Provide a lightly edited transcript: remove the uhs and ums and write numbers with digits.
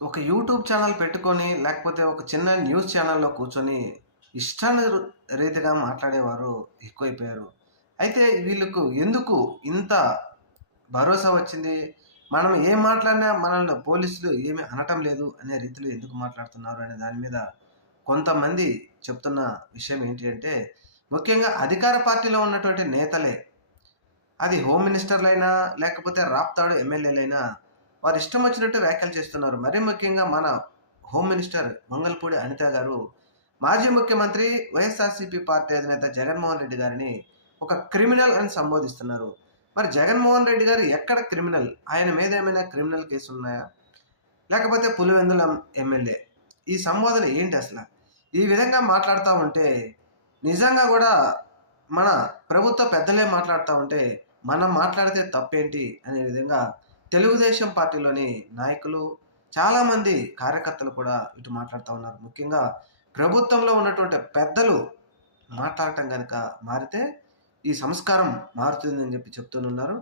ఒక YouTube channel పెట్టుకొని, లేకపోతే ఒక చిన్న న్యూస్ ఛానల్‌లో కూర్చొని, రీతిగా మాట్లాడేవారు ఎక్కువైపోయారు. అయితే వీళ్ళకు ఎందుకు ఇంత భరోసా వచ్చింది? మనం ఏం మాట్లాడినా మనల్ని పోలీసులు ఏమి అనటం లేదు అనే రీతిలో ఎందుకు మాట్లాడుతున్నారు అనే దాని మీద కొంతమంది చెప్తున్న విషయం ఏంటి అంటే, ముఖ్యంగా అధికార పార్టీలో ఉన్నటువంటి నేతలే. అది హోమ్ మినిస్టర్‌లైనా, లేకపోతే రాప్తాడు ఎమ్మెల్యేలైనా వారి ఇష్టం వచ్చినట్టు వ్యాఖ్యలు చేస్తున్నారు. మరీ ముఖ్యంగా మన హోమ్ మినిస్టర్ మంగళపూడి అనిత గారు, మాజీ ముఖ్యమంత్రి వైఎస్ఆర్‌సీపీ పార్టీ అధినేత జగన్మోహన్ రెడ్డి గారిని ఒక క్రిమినల్ అని సంబోధిస్తున్నారు. మరి జగన్మోహన్ రెడ్డి గారు ఎక్కడ క్రిమినల్? ఆయన మీద ఏమైనా క్రిమినల్ కేసులున్నాయా? లేకపోతే పులివెందుల ఎమ్మెల్యే. ఈ సంబోధన ఏంటి అసల? ఈ విధంగా మాట్లాడుతా ఉంటే నిజంగా గూడా మన ప్రభుత్వ పెద్దలే మాట్లాడుతా ఉంటే, మనం మాట్లాడితే తప్పేంటి అనే విధంగా తెలుగుదేశం పార్టీలోని నాయకులు, చాలామంది కార్యకర్తలు కూడా ఇటు మాట్లాడుతా ఉన్నారు. ముఖ్యంగా ప్రభుత్వంలో ఉన్నటువంటి పెద్దలు మాట్లాడటం గనక మారితే, ఈ సంస్కారం మారుతుందని జెప్పి చెప్తూనున్నారు.